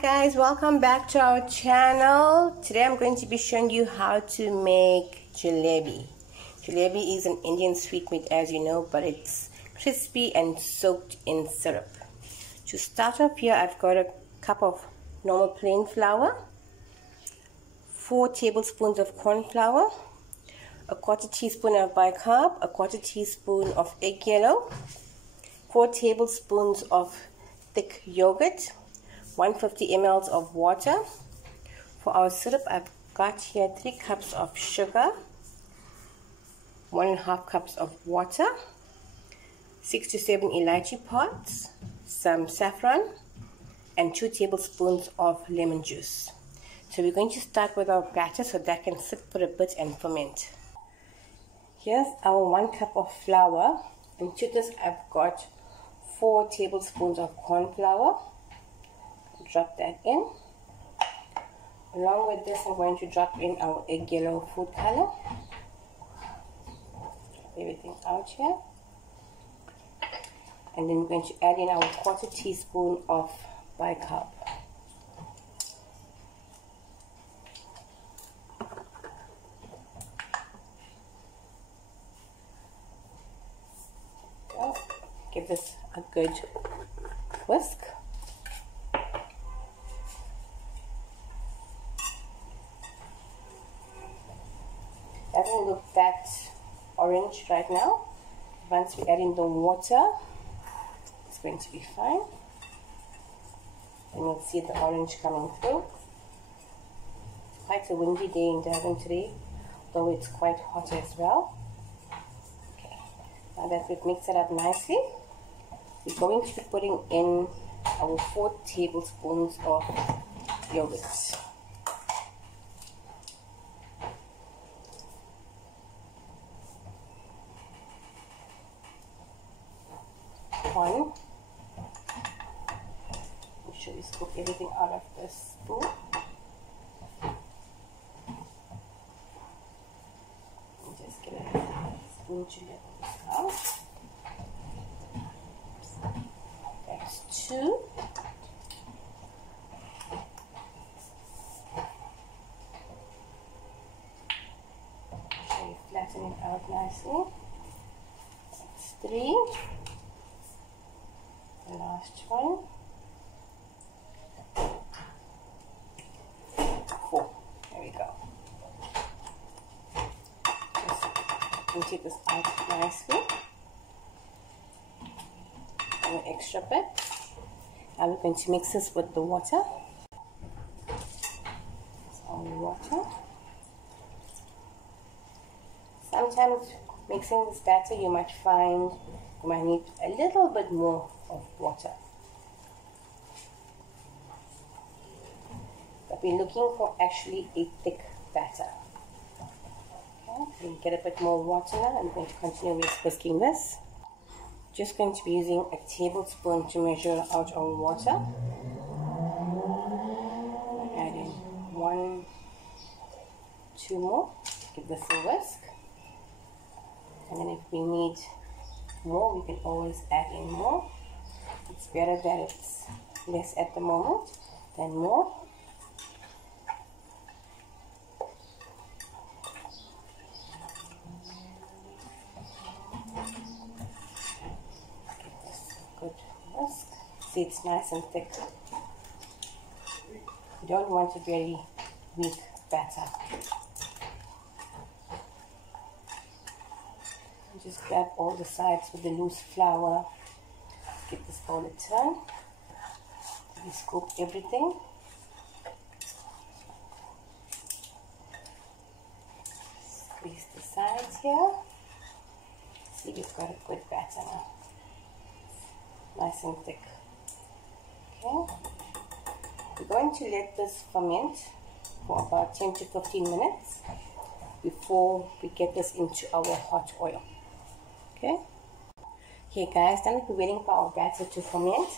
guys, welcome back to our channel. Today I'm going to be showing you how to make jalebi. Jalebi is an Indian sweetmeat, as you know, but it's crispy and soaked in syrup. To start off here, I've got a cup of normal plain flour, 4 tablespoons of corn flour, a quarter teaspoon of bicarb, a quarter teaspoon of egg yellow, 4 tablespoons of thick yogurt, 150 ml of water. For our syrup, I've got here 3 cups of sugar, 1.5 cups of water, 6 to 7 elaichi pods, some saffron, and 2 tablespoons of lemon juice. So we're going to start with our batter so that can sit for a bit and ferment. Here's our 1 cup of flour, and to this I've got 4 tablespoons of corn flour. Drop that in. Along with this, I'm going to drop in our egg yellow food color. Drop everything out here. And then we're going to add in our quarter teaspoon of bicarb. Okay. Give this a good whisk. Doesn't look that orange right now. Once we add in the water, it's going to be fine. And you'll see the orange coming through. It's quite a windy day in Durban today, though it's quite hot as well. Okay, now that we've mixed it up nicely, we're going to be putting in our 4 tablespoons of yogurt. Make sure we scoop everything out of the spoon. And just get a spoon to level this out. That's 2. So you flatten it out nicely. That's 3. The last one, 4. There we go. Just take this out nicely. And an extra bit. Now we're going to mix this with the water. Some water. Sometimes mixing this batter, you might find you might need a little bit more of water. But we're looking for actually a thick batter. Okay, so we get a bit more water now. I'm going to continue with whisking this. Just going to be using a tablespoon to measure out our water. Add in 1, 2 more. Give this a whisk. And then if we need more, we can always add in more. It's better that it's less at the moment than more. Give this a good whisk. See, it's nice and thick. You don't want a very weak batter. Just grab all the sides with the loose flour. Get this bowl a turn. We scoop everything. Squeeze the sides here. See, we've got a good batter now. Nice and thick. Okay. We're going to let this ferment for about 10 to 15 minutes before we get this into our hot oil. Okay. Okay guys, now we're waiting for our batter to ferment.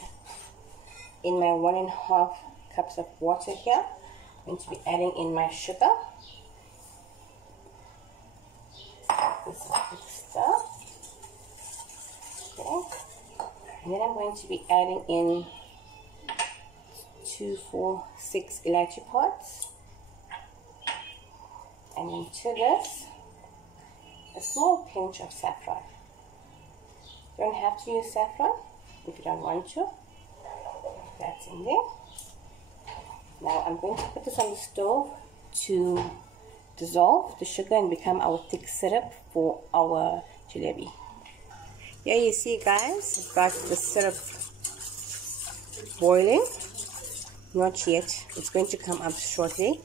In my 1.5 cups of water here, I'm going to be adding in my sugar. This is a quick stir. Okay. And then I'm going to be adding in 2, 4, 6 elaichi pods. And into this, a small pinch of saffron. You don't have to use saffron if you don't want to. That's in there. Now I'm going to put this on the stove to dissolve the sugar and become our thick syrup for our jalebi. Here you see, guys, I've got the syrup boiling. Not yet. It's going to come up shortly.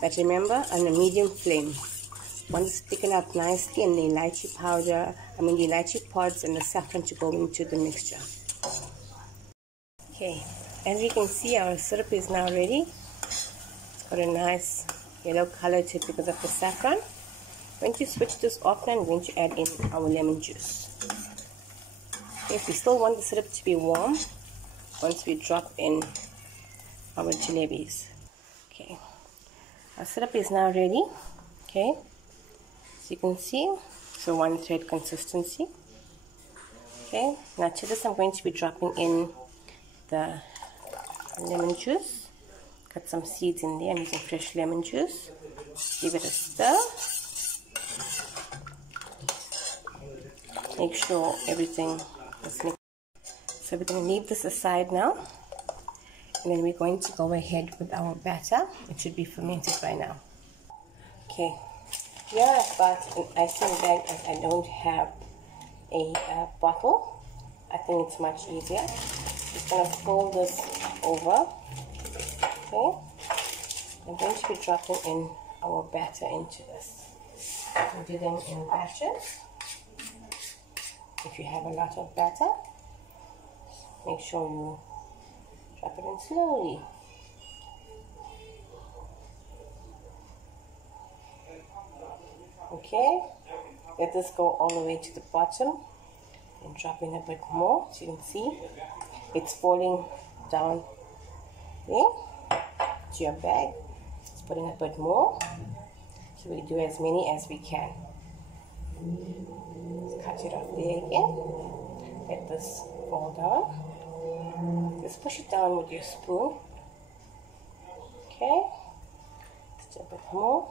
But remember, on a medium flame. Once it's thickened up nicely, and the elaichi powder, the elaichi pods and the saffron to go into the mixture. Okay, as you can see, our syrup is now ready. It's got a nice yellow color to it because of the saffron. I'm going to switch this off now. I'm going to add in our lemon juice. Okay, if we still want the syrup to be warm, once we drop in our jalebis. Okay, our syrup is now ready. Okay, as you can see, so one thread consistency. Okay, now to this I'm going to be dropping in the lemon juice. Got some seeds in there. I'm using fresh lemon juice. Give it a stir. Make sure everything is mixed. So we're going to leave this aside now. And then we're going to go ahead with our batter. It should be fermented by now. Okay, here I've got an icing bag as I don't have a bottle. I think it's much easier. Just going to fold this over. Okay, I'm going to be dropping in our batter into this. We'll do them in batches. If you have a lot of batter, make sure you drop it in slowly. Okay, let this go all the way to the bottom and drop in a bit more. So you can see it's falling down there to your bag. It's putting a bit more. So we do as many as we can. Let's cut it off there again. Let this fall down. Just push it down with your spoon. Okay, just a bit more.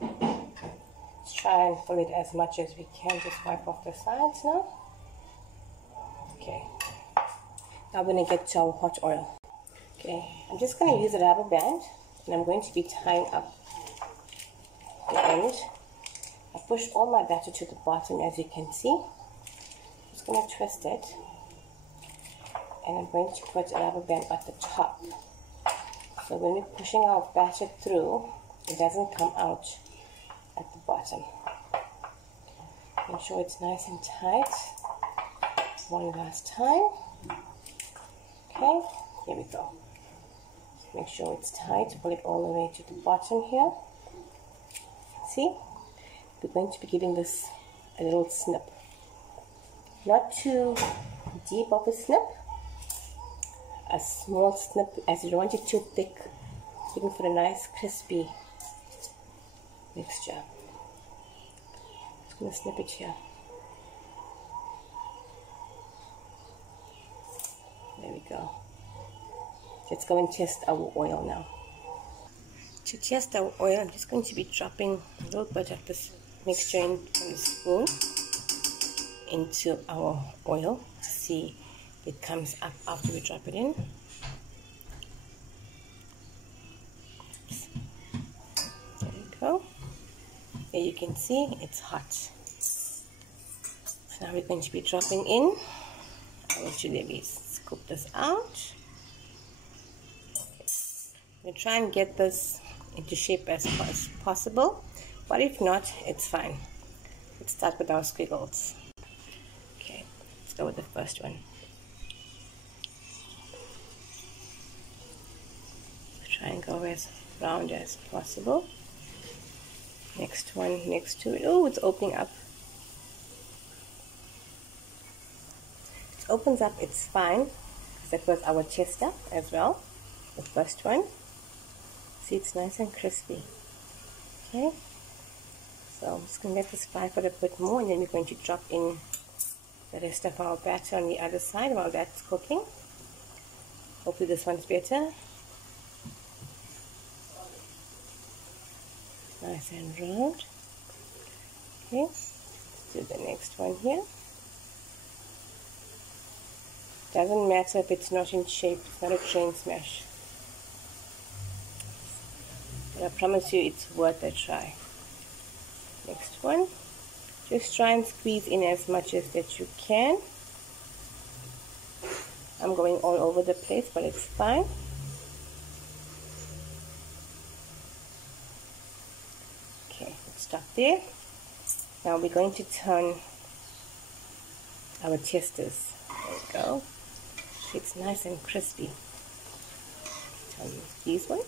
Let's try and fill it as much as we can. Just wipe off the sides now. Okay, now we're going to get to our hot oil. Okay, I'm just going to use a rubber band and I'm going to be tying up the end. I pushed all my batter to the bottom, as you can see. Just going to twist it. And I'm going to put a rubber band at the top. So when we're pushing our batter through, it doesn't come out at the bottom. Make sure it's nice and tight. One last time. Okay, here we go. Make sure it's tight. Pull it all the way to the bottom here. See? We're going to be giving this a little snip. Not too deep of a snip. A small snip, as you don't want it too thick. Looking for a nice crispy mixture. Just going to snip it here. There we go. Let's go and test our oil now. To test our oil, I'm just going to be dropping a little bit of this mixture in from the spoon into our oil to see if it comes up after we drop it in. There we go. There you can see it's hot. So now we're going to be dropping in our jalebis. Scoop this out. We'll try and get this into shape as possible, but if not, it's fine. Let's start with our squiggles. Okay, let's go with the first one. Try and go as round as possible. Next one next to it. Oh, it's opening up. It opens up, it's fine. That was our chester as well. The first one. See, it's nice and crispy. Okay. So I'm just going to let this fry for a bit more, and then we're going to drop in the rest of our batter on the other side while that's cooking. Hopefully this one's better. Nice and round. Okay, let's do the next one here. Doesn't matter if it's not in shape, it's not a train smash. But I promise you it's worth a try. Next one. Just try and squeeze in as much as that you can. I'm going all over the place, but it's fine. Okay, let's stop there. Now we're going to turn our testers. There we go. It's nice and crispy. Turn these ones.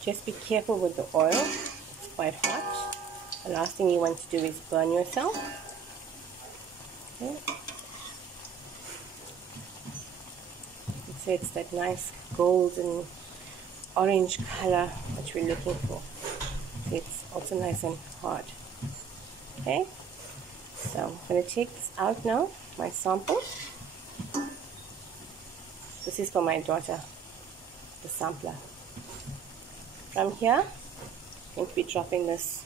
Just be careful with the oil. It's quite hot. The last thing you want to do is burn yourself. Okay. So it's that nice golden orange color that we're looking for. So it's also nice and hard. Okay, so I'm going to take this out now, my sample. This is for my daughter, the sampler. From here, I'm going to be dropping this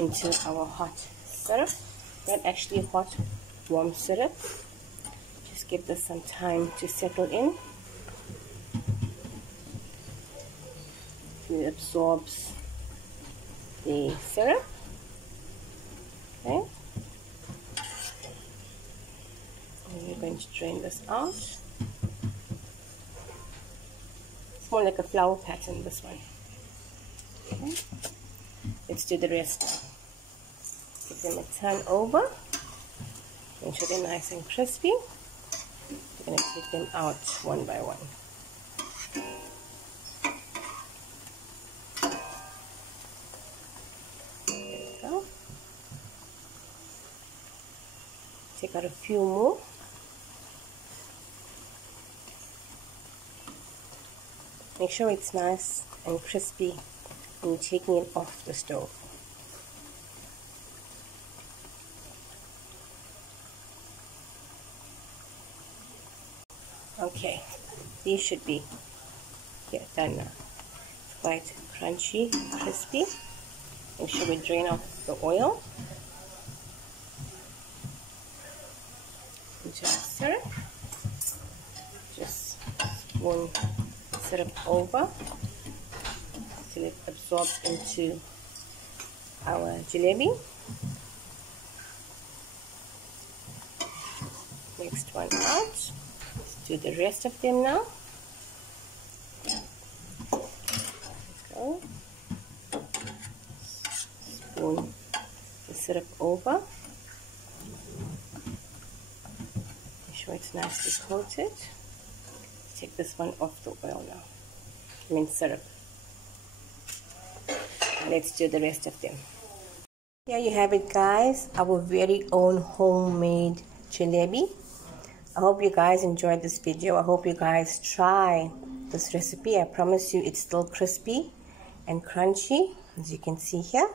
into our hot syrup. Not actually hot, warm syrup. Just give this some time to settle in. It absorbs the syrup. Okay. And we're going to drain this out. It's more like a flower pattern, this one. Okay. Let's do the rest now. Give them a turn over. Make sure they're nice and crispy. We're going to take them out one by one. There we go. Take out a few more. Make sure it's nice and crispy when you're taking it off the stove. Okay, these should be done now. It's quite crunchy, crispy. Make sure we drain off the oil into our syrup. Just spoon syrup over till it absorbs into our jalebi. Next one out. Let's do the rest of them now. Let's go. Spoon the syrup over. Make sure it's nicely coated. Take this one off the oil now. I mean syrup. Let's do the rest of them. Here you have it, guys. Our very own homemade jalebi. I hope you guys enjoyed this video. I hope you guys try this recipe. I promise you it's still crispy and crunchy, as you can see here.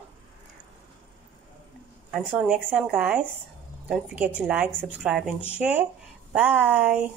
Until next time, guys, don't forget to like, subscribe, and share. Bye.